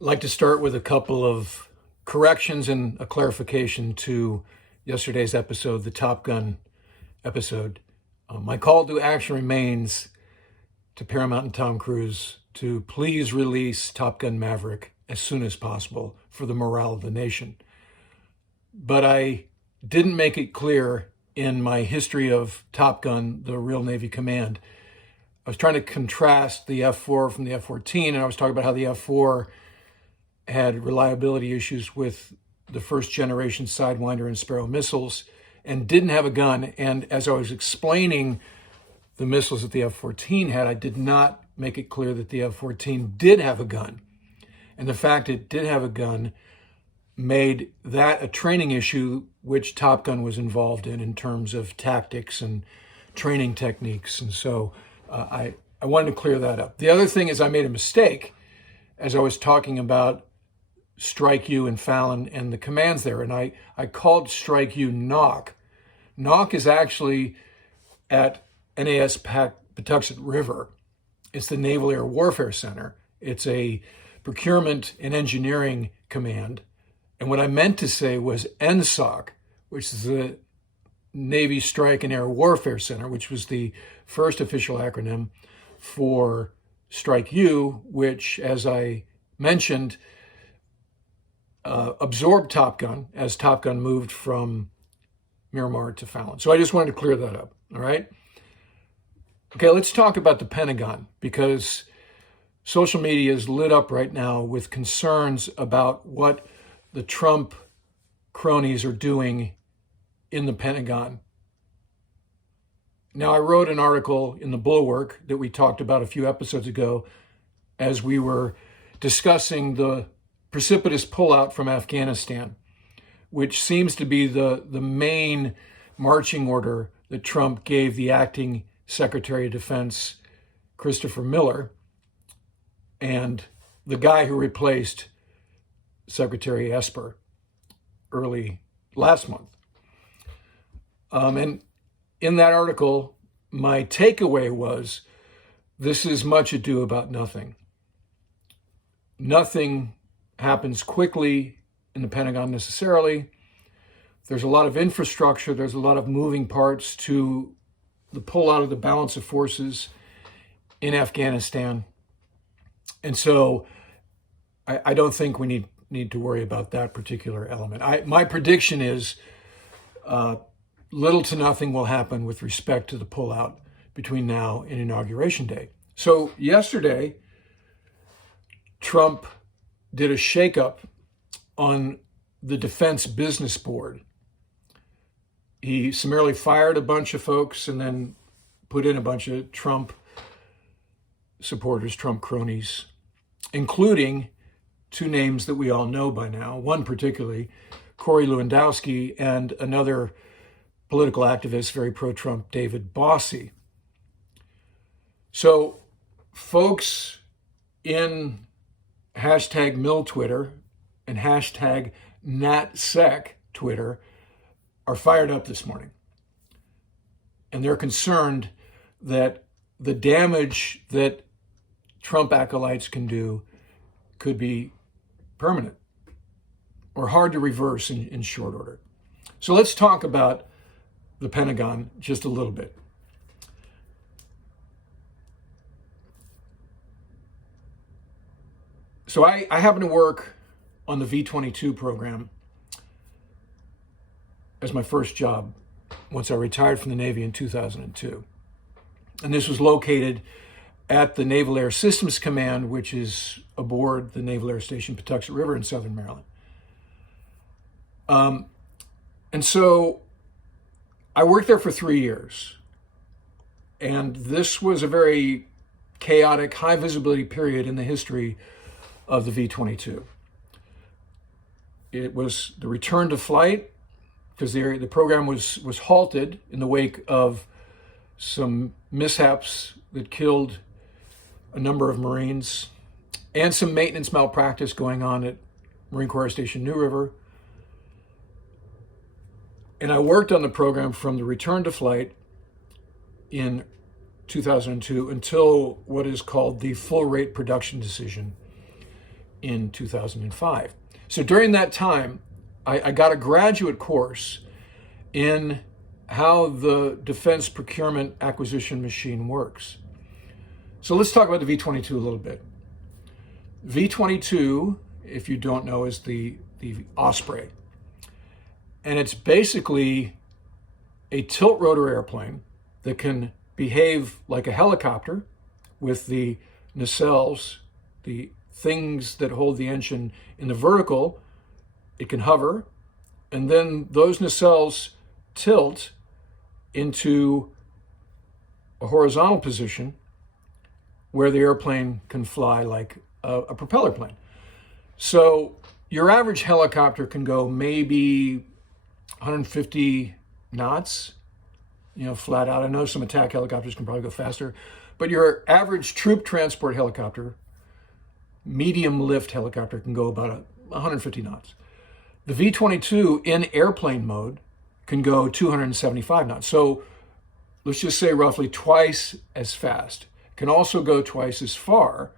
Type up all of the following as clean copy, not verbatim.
I'd like to start with a couple of corrections and a clarification to yesterday's episode, the Top Gun episode. My call to action remains to Paramount and Tom Cruise to please release Top Gun Maverick as soon as possible for the morale of the nation. But I didn't make it clear in my history of Top Gun, the real Navy command. I was trying to contrast the F-4 from the F-14, and I was talking about how the F-4 had reliability issues with the first generation Sidewinder and Sparrow missiles and didn't have a gun. And as I was explaining the missiles that the F-14 had, I did not make it clear that the F-14 did have a gun. And the fact it did have a gun made that a training issue, which Top Gun was involved in terms of tactics and training techniques. And so I wanted to clear that up. The other thing is I made a mistake as I was talking about Strike U and Fallon and the commands there. And I called Strike U NOC. NOC is actually at NAS Patuxent River. It's the Naval Air Warfare Center. It's a procurement and engineering command. And what I meant to say was NSOC, which is the Navy Strike and Air Warfare Center, which was the first official acronym for Strike U, which, as I mentioned, absorbed Top Gun as Top Gun moved from Miramar to Fallon. So I just wanted to clear that up, all right? Okay, let's talk about the Pentagon, because social media is lit up right now with concerns about what the Trump cronies are doing in the Pentagon. Now, I wrote an article in the Bulwark that we talked about a few episodes ago as we were discussing the precipitous pullout from Afghanistan, which seems to be the main marching order that Trump gave the acting Secretary of Defense, Christopher Miller, and the guy who replaced Secretary Esper early last month. And in that article, my takeaway was this is much ado about nothing. Nothing happens quickly in the Pentagon necessarily. There's a lot of infrastructure. There's a lot of moving parts to the pullout of the balance of forces in Afghanistan. And so I don't think we need to worry about that particular element. My prediction is little to nothing will happen with respect to the pullout between now and Inauguration Day. So yesterday, Trump did a shakeup on the Defense Business Board. He summarily fired a bunch of folks and then put in a bunch of Trump supporters, Trump cronies, including two names that we all know by now, one particularly, Corey Lewandowski, and another political activist, very pro-Trump, David Bossie. So folks in hashtag Mill Twitter and hashtag NatSec Twitter are fired up this morning. And they're concerned that the damage that Trump acolytes can do could be permanent or hard to reverse in short order. So let's talk about the Pentagon just a little bit. So I happen to work on the V-22 program as my first job once I retired from the Navy in 2002. And this was located at the Naval Air Systems Command, which is aboard the Naval Air Station Patuxent River in Southern Maryland. And so I worked there for 3 years. And this was a very chaotic, high visibility period in the history of the V-22. It was the return to flight, because the program was halted in the wake of some mishaps that killed a number of Marines and some maintenance malpractice going on at Marine Corps Air Station New River. And I worked on the program from the return to flight in 2002 until what is called the full rate production decision in 2005. So during that time, I got a graduate course in how the defense procurement acquisition machine works. So let's talk about the V-22 a little bit. V-22, if you don't know, is the Osprey. And it's basically a tilt rotor airplane that can behave like a helicopter with the nacelles, the things that hold the engine in the vertical. It can hover, and then those nacelles tilt into a horizontal position where the airplane can fly like a propeller plane. So your average helicopter can go maybe 150 knots, flat out. I know some attack helicopters can probably go faster, but your average troop transport helicopter, medium lift helicopter, can go about 150 knots. The V-22 in airplane mode can go 275 knots. So let's just say roughly twice as fast. Can also go twice as far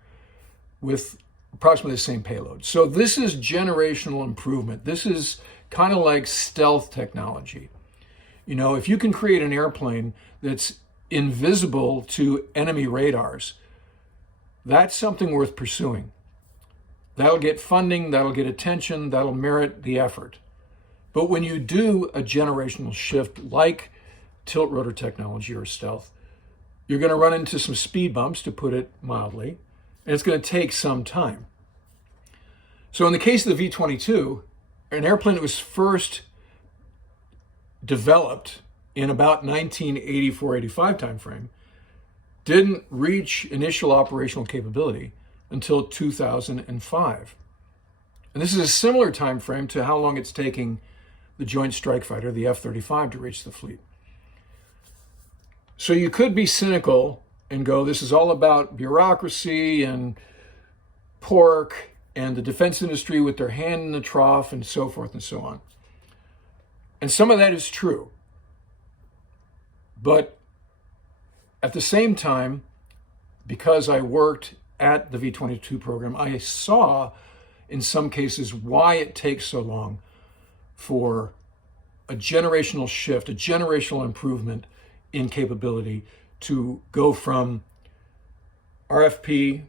with approximately the same payload. So this is generational improvement. This is kind of like stealth technology. If you can create an airplane that's invisible to enemy radars, that's something worth pursuing. That'll get funding, that'll get attention, that'll merit the effort. But when you do a generational shift like tilt rotor technology or stealth, you're going to run into some speed bumps, to put it mildly, and it's going to take some time. So in the case of the V-22, an airplane that was first developed in about 1984-85 timeframe didn't reach initial operational capability until 2005. And this is a similar time frame to how long it's taking the Joint Strike Fighter, the F-35, to reach the fleet. So you could be cynical and go, this is all about bureaucracy and pork and the defense industry with their hand in the trough and so forth and so on. And some of that is true. But at the same time, because I worked at the V-22 program, I saw in some cases why it takes so long for a generational shift, a generational improvement in capability to go from RFP,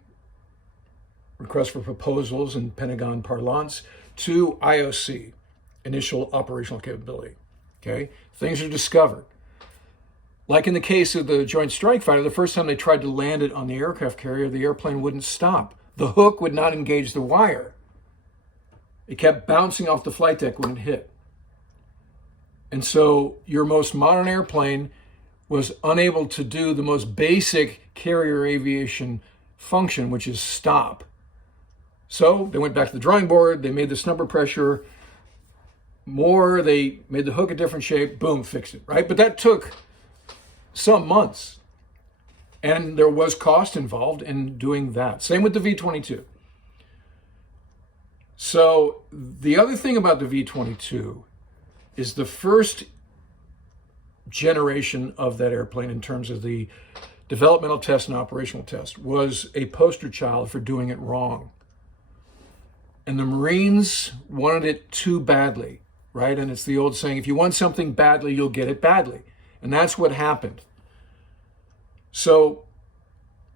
request for proposals in Pentagon parlance, to IOC, initial operational capability. Okay, things are discovered. Like in the case of the Joint Strike Fighter, the first time they tried to land it on the aircraft carrier, the airplane wouldn't stop. The hook would not engage the wire. It kept bouncing off the flight deck when it hit. And so your most modern airplane was unable to do the most basic carrier aviation function, which is stop. So they went back to the drawing board, they made the snubber pressure more, they made the hook a different shape, boom, fixed it, right? But that took some months. And there was cost involved in doing that. Same with the V-22. So the other thing about the V-22 is the first generation of that airplane in terms of the developmental test and operational test was a poster child for doing it wrong. And the Marines wanted it too badly, right? And it's the old saying, if you want something badly, you'll get it badly. And that's what happened. So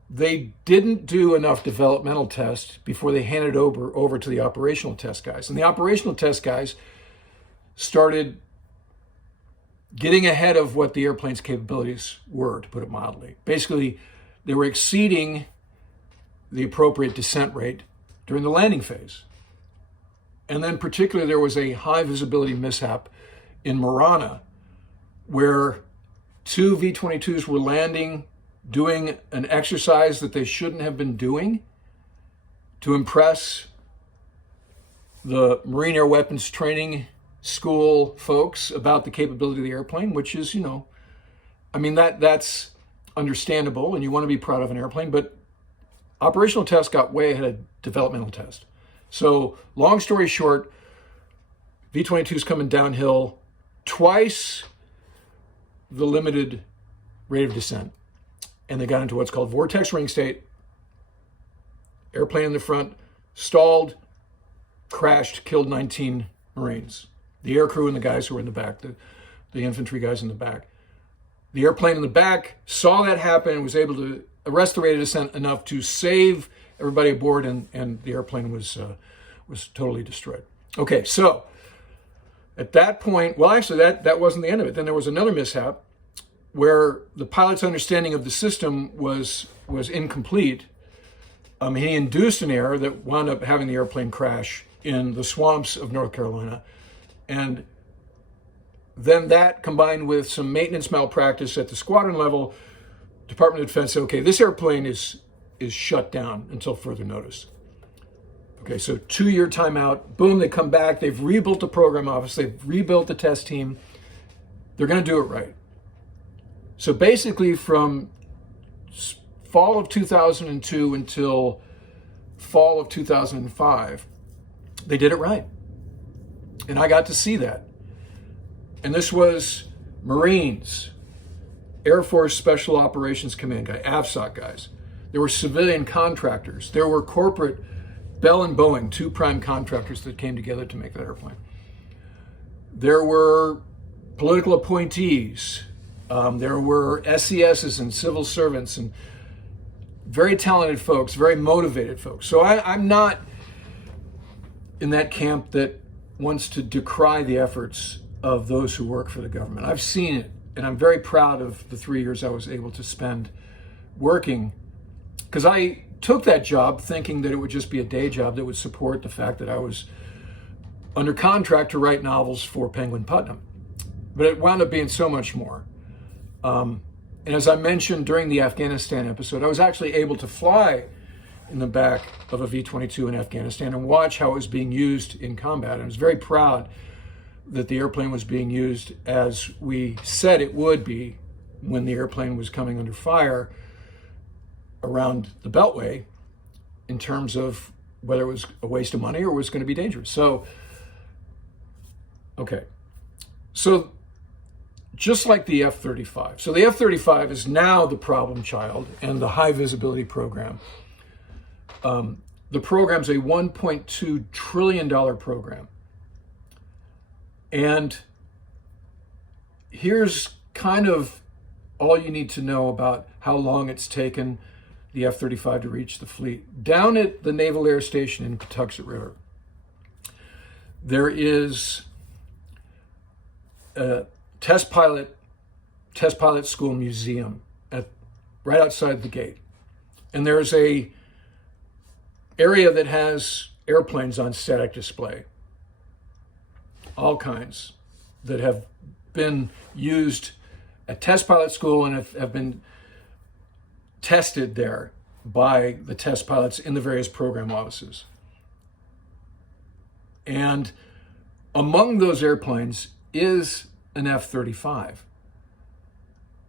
they didn't do enough developmental tests before they handed over to the operational test guys. And the operational test guys started getting ahead of what the airplane's capabilities were, to put it mildly. Basically, they were exceeding the appropriate descent rate during the landing phase. And then particularly there was a high visibility mishap in Marana where two V-22s were landing, doing an exercise that they shouldn't have been doing to impress the Marine Air Weapons Training School folks about the capability of the airplane, which is, that's understandable and you want to be proud of an airplane, but operational test got way ahead of developmental test. So long story short, V-22 is coming downhill twice the limited rate of descent. And they got into what's called vortex ring state, airplane in the front, stalled, crashed, killed 19 Marines. The air crew and the guys who were in the back, the infantry guys in the back. The airplane in the back saw that happen and was able to arrest the rate of descent enough to save everybody aboard, and the airplane was totally destroyed. Okay, so at that point, well, actually, that wasn't the end of it. Then there was another mishap where the pilot's understanding of the system was incomplete. He induced an error that wound up having the airplane crash in the swamps of North Carolina. And then that, combined with some maintenance malpractice at the squadron level, Department of Defense said, okay, this airplane is shut down until further notice. Okay, so 2-year timeout. Boom, they come back. They've rebuilt the program office. They've rebuilt the test team. They're going to do it right. So basically from fall of 2002 until fall of 2005, they did it right. And I got to see that. And this was Marines, Air Force Special Operations Command guy, AFSOC guys. There were civilian contractors. There were corporate Bell and Boeing, 2 prime contractors that came together to make that airplane. There were political appointees. There were SESs and civil servants and very talented folks, very motivated folks. So I'm not in that camp that wants to decry the efforts of those who work for the government. I've seen it, and I'm very proud of the 3 years I was able to spend working, because I took that job thinking that it would just be a day job that would support the fact that I was under contract to write novels for Penguin Putnam. But it wound up being so much more. And as I mentioned during the Afghanistan episode, I was actually able to fly in the back of a V-22 in Afghanistan and watch how it was being used in combat. And I was very proud that the airplane was being used as we said it would be when the airplane was coming under fire around the Beltway, in terms of whether it was a waste of money or was going to be dangerous. So, okay. So just like the F-35. So the F-35 is now the problem child and the high visibility program. The program's a $1.2 trillion program. And here's kind of all you need to know about how long it's taken the F-35 to reach the fleet. Down at the Naval Air Station in Patuxent River, there is a test pilot school museum right outside the gate. And there's a area that has airplanes on static display, all kinds, that have been used at test pilot school and have been tested there by the test pilots in the various program offices. And among those airplanes is an F-35.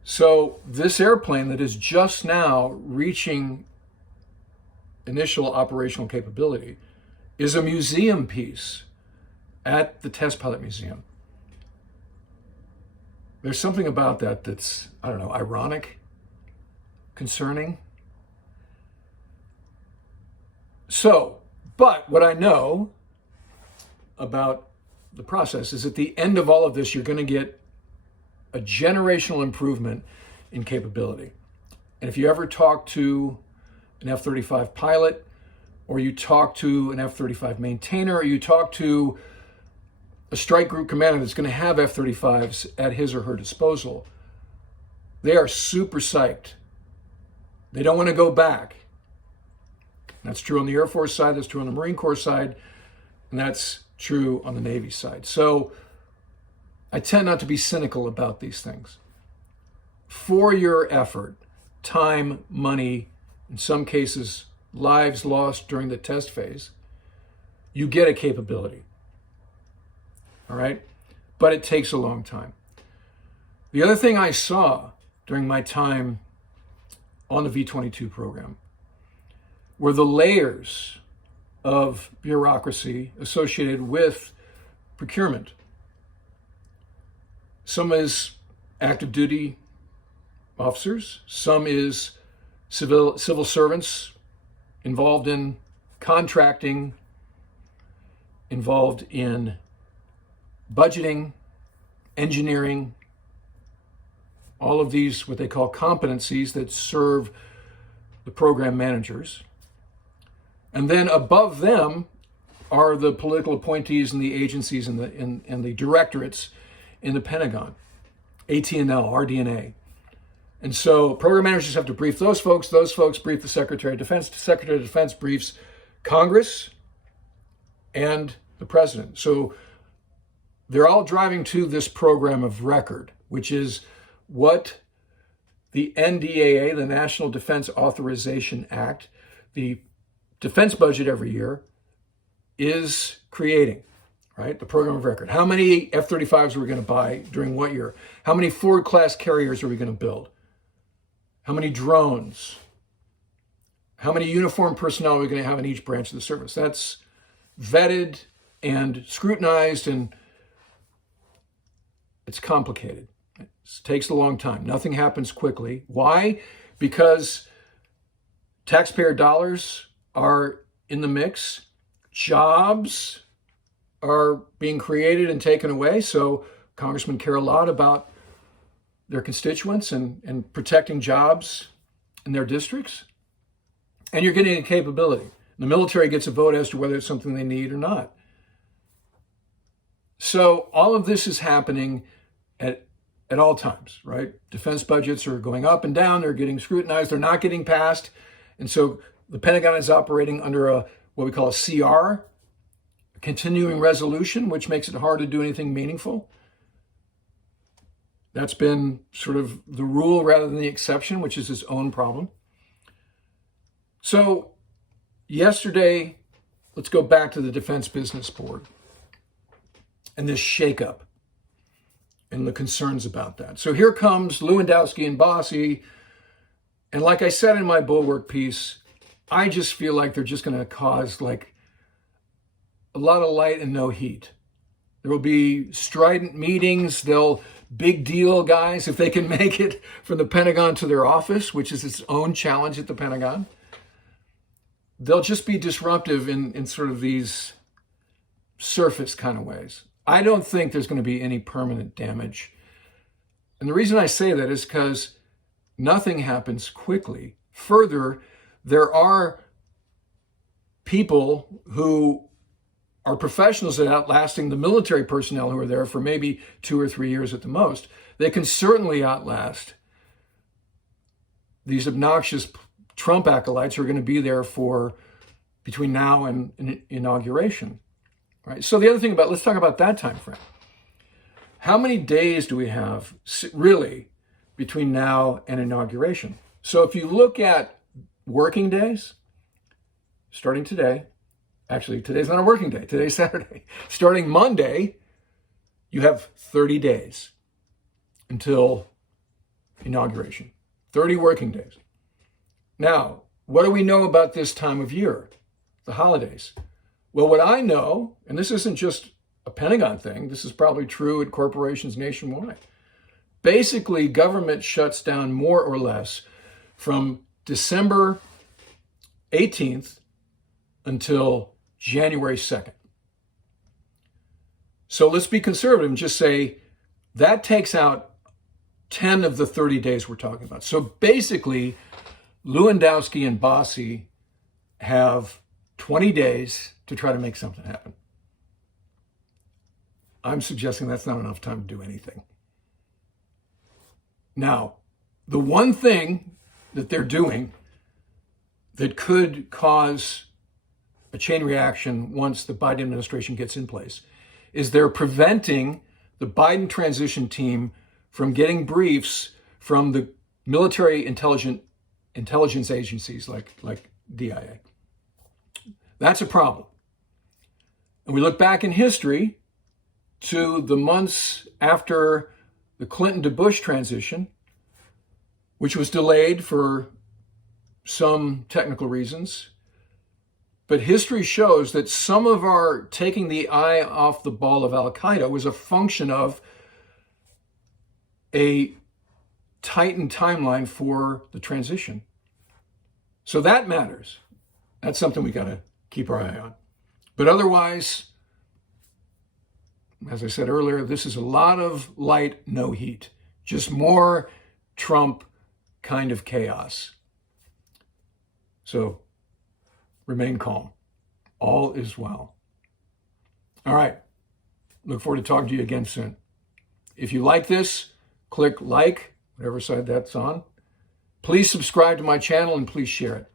So this airplane that is just now reaching initial operational capability is a museum piece at the Test Pilot Museum. There's something about that that's, I don't know, ironic, concerning. So, but what I know about the process is at the end of all of this, you're going to get a generational improvement in capability. And if you ever talk to an F-35 pilot, or you talk to an F-35 maintainer, or you talk to a strike group commander that's going to have F-35s at his or her disposal, they are super psyched. They don't want to go back. That's true on the Air Force side, that's true on the Marine Corps side, and that's true on the Navy side. So I tend not to be cynical about these things. For your effort, time, money, in some cases, lives lost during the test phase, you get a capability. All right? But it takes a long time. The other thing I saw during my time on the V-22 program were the layers of bureaucracy associated with procurement. Some is active duty officers, some is civil servants involved in contracting, involved in budgeting, engineering, all of these, what they call competencies that serve the program managers. And then above them are the political appointees and the agencies and the directorates in the Pentagon, AT&L, RD&A. And so program managers have to brief those folks brief the Secretary of Defense, the Secretary of Defense briefs Congress and the President. So they're all driving to this program of record, which is what the NDAA, the National Defense Authorization Act, the defense budget every year, is creating, right? The program of record. How many F-35s are we going to buy during what year? How many Ford-class carriers are we going to build? How many drones? How many uniformed personnel are we going to have in each branch of the service? That's vetted and scrutinized, and it's complicated. It takes a long time. Nothing happens quickly. Why? Because taxpayer dollars are in the mix. Jobs are being created and taken away. So congressmen care a lot about their constituents and protecting jobs in their districts. And you're getting a capability. The military gets a vote as to whether it's something they need or not. So all of this is happening at all times, right? Defense budgets are going up and down. They're getting scrutinized. They're not getting passed. And so the Pentagon is operating under what we call a CR, a continuing resolution, which makes it hard to do anything meaningful. That's been sort of the rule rather than the exception, which is its own problem. So yesterday, let's go back to the Defense Business Board and this shakeup and the concerns about that. So here comes Lewandowski and Bossie. And like I said in my Bulwark piece, I just feel like they're just going to cause like a lot of light and no heat. There will be strident meetings. They'll big deal guys if they can make it from the Pentagon to their office, which is its own challenge at the Pentagon. They'll just be disruptive in sort of these surface kind of ways. I don't think there's going to be any permanent damage. And the reason I say that is because nothing happens quickly. Further, there are people who are professionals at outlasting the military personnel who are there for maybe 2 or 3 years at the most. They can certainly outlast these obnoxious Trump acolytes who are going to be there for between now and inauguration. Right. So the other thing let's talk about that time frame. How many days do we have really between now and inauguration? So if you look at working days, starting today, actually today's not a working day, today's Saturday. Starting Monday, you have 30 days until inauguration. 30 working days. Now, what do we know about this time of year, the holidays? Well, what I know, and this isn't just a Pentagon thing, this is probably true at corporations nationwide. Basically, government shuts down more or less from December 18th until January 2nd. So let's be conservative and just say that takes out 10 of the 30 days we're talking about. So basically, Lewandowski and Bossie have 20 days to try to make something happen. I'm suggesting that's not enough time to do anything. Now, the one thing that they're doing that could cause a chain reaction once the Biden administration gets in place is they're preventing the Biden transition team from getting briefs from the military intelligence agencies like DIA. That's a problem. And we look back in history to the months after the Clinton to Bush transition, which was delayed for some technical reasons. But history shows that some of our taking the eye off the ball of Al-Qaeda was a function of a tightened timeline for the transition. So that matters. That's something we got to keep our eye on. But otherwise, as I said earlier, this is a lot of light, no heat. Just more Trump kind of chaos. So remain calm. All is well. All right. Look forward to talking to you again soon. If you like this, click like, whatever side that's on. Please subscribe to my channel and please share it.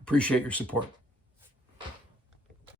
Appreciate your support.